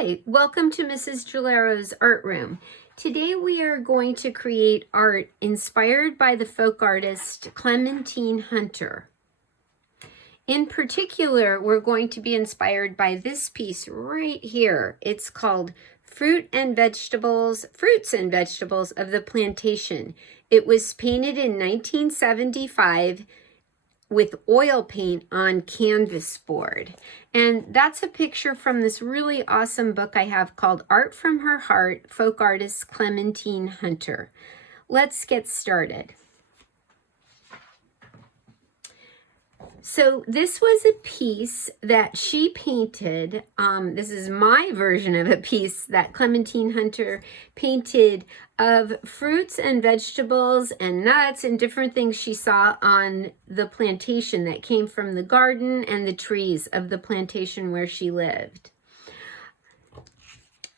Hi, welcome to Mrs. Gelaro's Art Room. Today we are going to create art inspired by the folk artist Clementine Hunter. In particular, we're going to be inspired by this piece right here. It's called Fruits and Vegetables of the Plantation. It was painted in 1975 with oil paint on canvas board. And that's a picture from this really awesome book I have called Art from Her Heart, Folk Artist Clementine Hunter. Let's get started. So this was a piece that she painted. This is my version of a piece that Clementine Hunter painted of fruits and vegetables and nuts and different things she saw on the plantation that came from the garden and the trees of the plantation where she lived.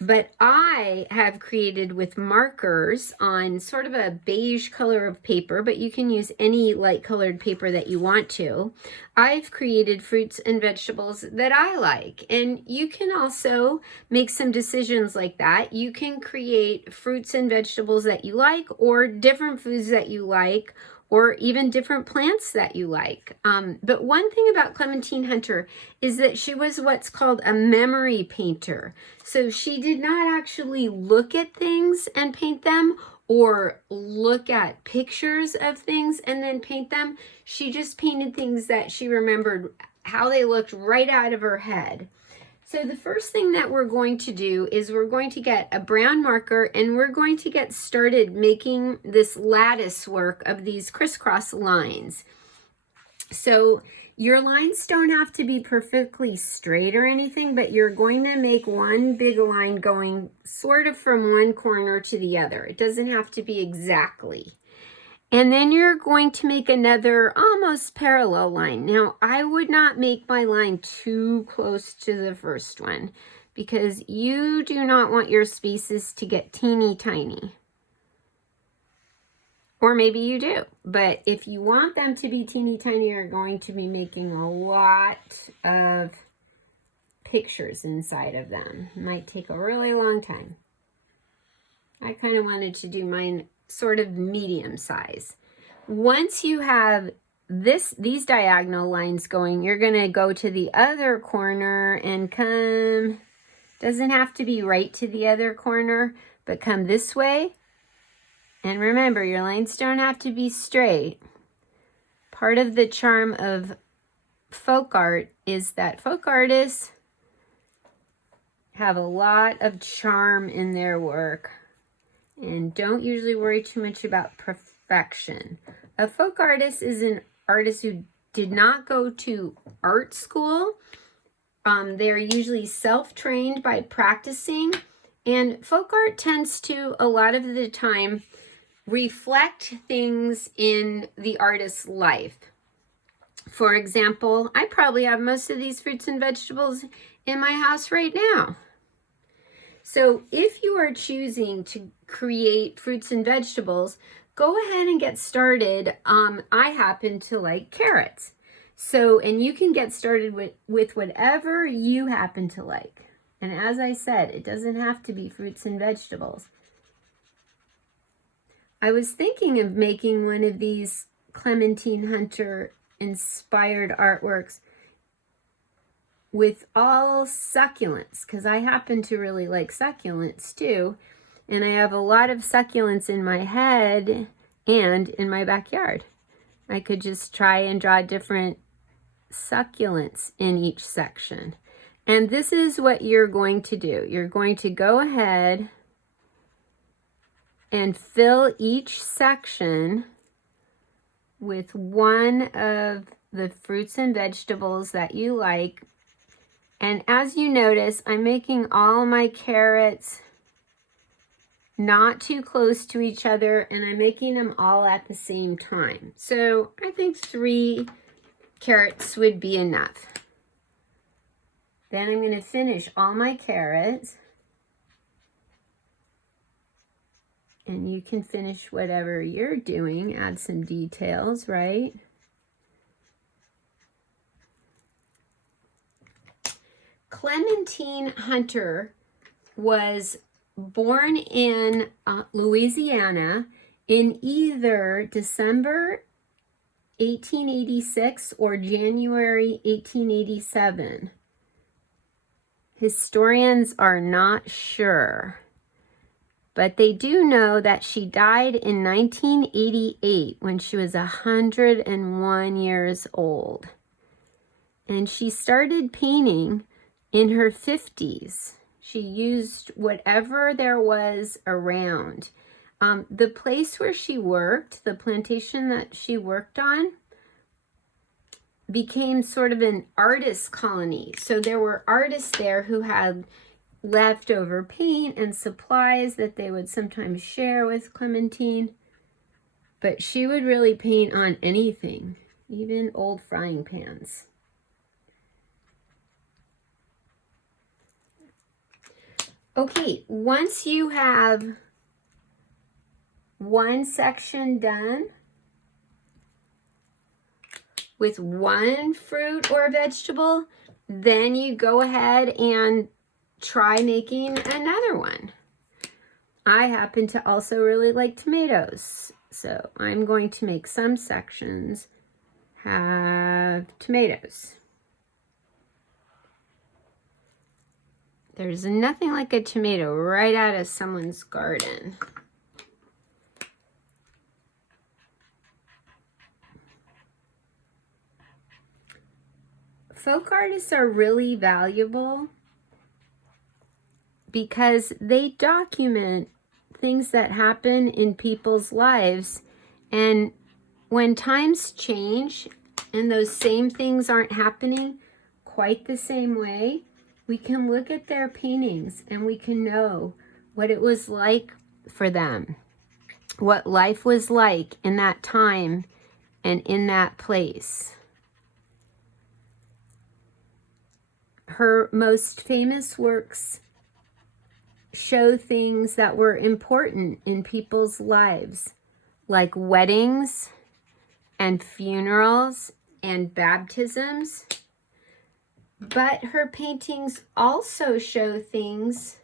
But I have created with markers on sort of a beige color of paper, but you can use any light colored paper that you want to. I've created fruits and vegetables that I like, and you can also make some decisions like that. You can create fruits and vegetables that you like, or different foods that you like, or even different plants that you like. But one thing about Clementine Hunter is that she was what's called a memory painter. So she did not actually look at things and paint them, or look at pictures of things and then paint them. She just painted things that she remembered how they looked right out of her head. So the first thing that we're going to do is we're going to get a brown marker and we're going to get started making this lattice work of these crisscross lines. So your lines don't have to be perfectly straight or anything, but you're going to make one big line going sort of from one corner to the other. It doesn't have to be exactly. And then you're going to make another almost parallel line. Now, I would not make my line too close to the first one because you do not want your spaces to get teeny tiny. Or maybe you do. But if you want them to be teeny tiny, you're going to be making a lot of pictures inside of them. It might take a really long time. I kind of wanted to do mine sort of medium size. Once you have these diagonal lines going, you're going to go to the other corner and come, doesn't have to be right to the other corner, but come this way. And remember, your lines don't have to be straight. Part of the charm of folk art is that folk artists have a lot of charm in their work and don't usually worry too much about perfection. A folk artist is an artist who did not go to art school. They're usually self-trained by practicing, and folk art tends to, a lot of the time, reflect things in the artist's life. For example, I probably have most of these fruits and vegetables in my house right now. So if you are choosing to create fruits and vegetables, go ahead and get started. I happen to like carrots. And you can get started with whatever you happen to like. And as I said, it doesn't have to be fruits and vegetables. I was thinking of making one of these Clementine Hunter inspired artworks with all succulents, because I happen to really like succulents too. And I have a lot of succulents in my head and in my backyard. I could just try and draw different succulents in each section. And this is what you're going to do. You're going to go ahead and fill each section with one of the fruits and vegetables that you like. And as you notice, I'm making all my carrots not too close to each other, and I'm making them all at the same time. So I think 3 carrots would be enough. Then I'm going to finish all my carrots. And you can finish whatever you're doing, add some details, right? Clementine Hunter was born in Louisiana in either December 1886 or January 1887. Historians are not sure, but they do know that she died in 1988 when she was 101 years old. And she started painting in her 50s. She used whatever there was around. The place where she worked, the plantation that she worked on, became sort of an artist colony. So there were artists there who had leftover paint and supplies that they would sometimes share with Clementine. But she would really paint on anything, even old frying pans. Okay, once you have one section done with one fruit or vegetable, then you go ahead and try making another one. I happen to also really like tomatoes, so I'm going to make some sections have tomatoes. There's nothing like a tomato right out of someone's garden. Folk artists are really valuable because they document things that happen in people's lives, and when times change and those same things aren't happening quite the same way, we can look at their paintings and we can know what it was like for them, what life was like in that time and in that place. Her most famous works show things that were important in people's lives, like weddings and funerals and baptisms. But her paintings also show things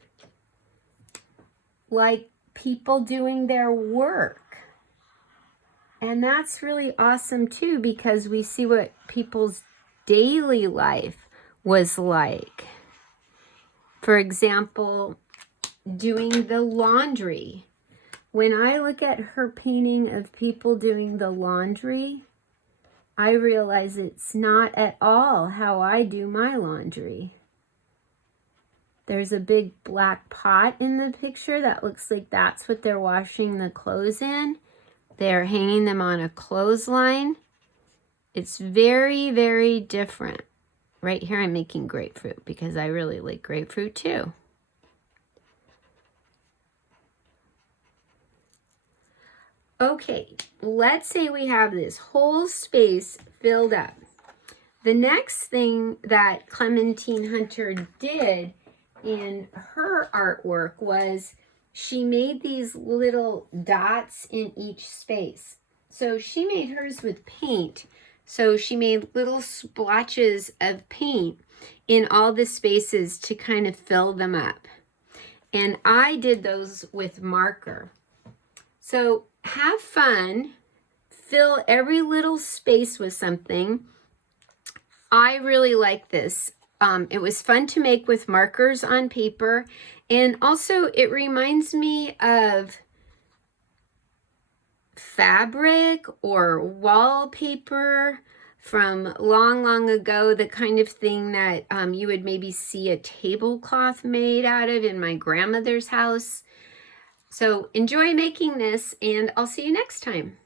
like people doing their work. And that's really awesome too, because we see what people's daily life was like. For example, doing the laundry. When I look at her painting of people doing the laundry, I realize it's not at all how I do my laundry. There's a big black pot in the picture that looks like that's what they're washing the clothes in. They're hanging them on a clothesline. It's very, very different. Right here I'm making grapefruit because I really like grapefruit too. Okay, let's say we have this whole space filled up. The next thing that Clementine Hunter did in her artwork was she made these little dots in each space. So she made hers with paint. So she made little splotches of paint in all the spaces to kind of fill them up. And I did those with marker. So have fun, fill every little space with something. I really like this. It was fun to make with markers on paper, and also it reminds me of fabric or wallpaper from long, long ago, the kind of thing that you would maybe see a tablecloth made out of in my grandmother's house. So enjoy making this, and I'll see you next time.